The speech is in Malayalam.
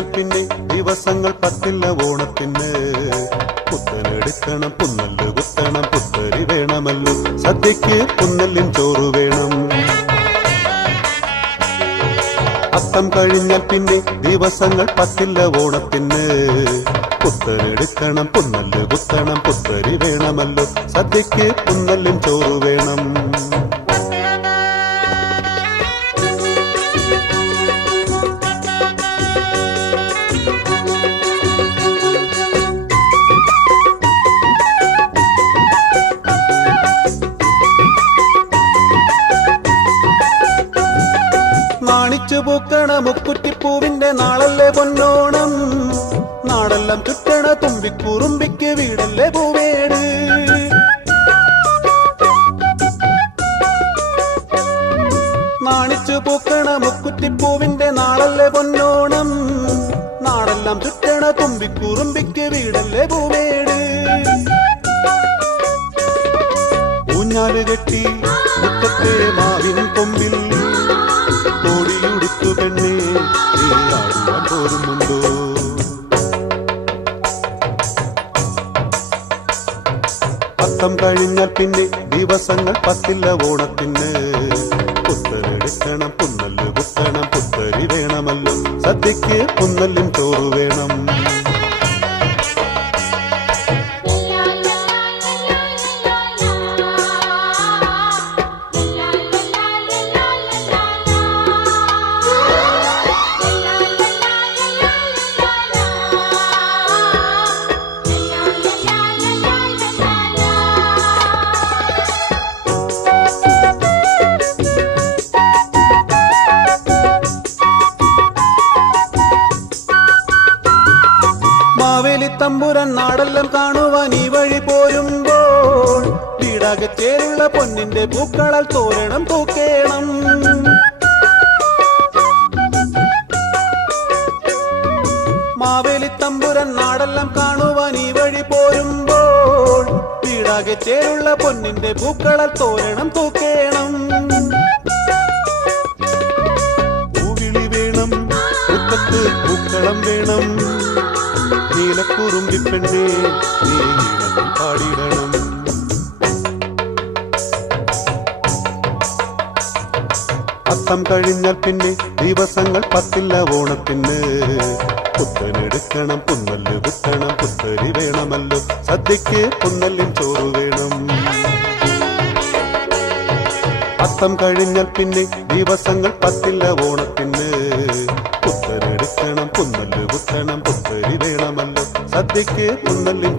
കഴിഞ്ഞാൽ പിന്നെ ദിവസങ്ങൾ പത്തില്ല ഓണത്തിന്. പുത്തനെടുക്കണം, പുന്നല് കുത്തണം, പുത്തരി വേണമല്ലോ, സദ്യക്ക് പുന്നല്ലിൻ ചോറ് വേണം. അത്തം കഴിഞ്ഞാൽ പിന്നെ ദിവസങ്ങൾ പത്തില്ല ഓണത്തിന്. പുത്തനെടുക്കണം, പുന്നല് കുത്തണം, പുത്തരി വേണമല്ലോ, സദ്യക്ക് പുന്നല്ലിൻ ചോറ് വേണം. നാണിച്ചു പൂക്കണ മുക്കുറ്റിപ്പൂവിന്റെ നാളല്ലേ പൊന്നോണം. നാടെല്ലാം ചുറ്റണ തുമ്പിക്കുറുമ്പിക്ക് വീടല്ലേ പൂവേട്. നാണിച്ചു പൂക്കണ മുക്കുറ്റിപ്പൂവിന്റെ നാളല്ലേ പൊന്നോണം. നാടെല്ലാം ചുറ്റണ തുമ്പിക്കുറുമ്പിക്ക് വീടല്ലേ പൂവേട്. ഊഞ്ഞാല് കെട്ടി മുറ്റത്തെ മാവിൻ കൊമ്പിൽ കോടിയുടുത്തു പെണ്ണേ ആടുവാൻ പോരുന്നുണ്ടോ. അത്തം കഴിഞ്ഞാൽ പിന്നെ ദിവസങ്ങൾ പത്തില്ല ഓണത്തിന്. പുത്തനെടുക്കണം, പുന്നല് കുത്തണം, പുത്തരി വേണമല്ലോ, സദ്യക്ക് പുന്നല്ലിൻ ചോറ് വേണം. തമ്പുരാൻ നാടെല്ലാം കാണുവാൻ ഈ വഴി പോരുമ്പോൾ വീടാകെ ചേരുള്ള പൊന്നിന്റെ പൂക്കളാൽ തോരണം തൂക്കേണം. മാവേലി തമ്പുരാൻ നാടെല്ലാം കാണുവാൻ ഈ വഴി പോരുമ്പോൾ വീടാകെ ചേരുള്ള പൊന്നിന്റെ പൂക്കളാൽ തോരണം തൂക്കേണം. പൂവിളി വേണം, മുറ്റത്ത് പൂക്കളം വേണം, നീലക്കുറുമ്പിപ്പെണ്ണേ നീ ഈണത്തിൽ പാടിടണം. അത്തം കഴിഞ്ഞാൽ പിന്നെ ദിവസങ്ങൾ പത്തില്ല ഓണത്തിന്. പുത്തനെടുക്കണം, പുന്നല് കുത്തണം, പുത്തരി വേണമല്ലോ, സദ്യക്ക് പുന്നല്ലിൻ ചോറ് വേണം. അത്തം കഴിഞ്ഞാൽ പിന്നെ ദിവസങ്ങൾ പത്തില്ല ഓണത്തിന്. പുത്തനെടുക്കണം, പുന്നല് കുത്തണം, പുത്തരി വേണമല്ലോ, സദ്യക്ക് പുന്നല്ലിൻ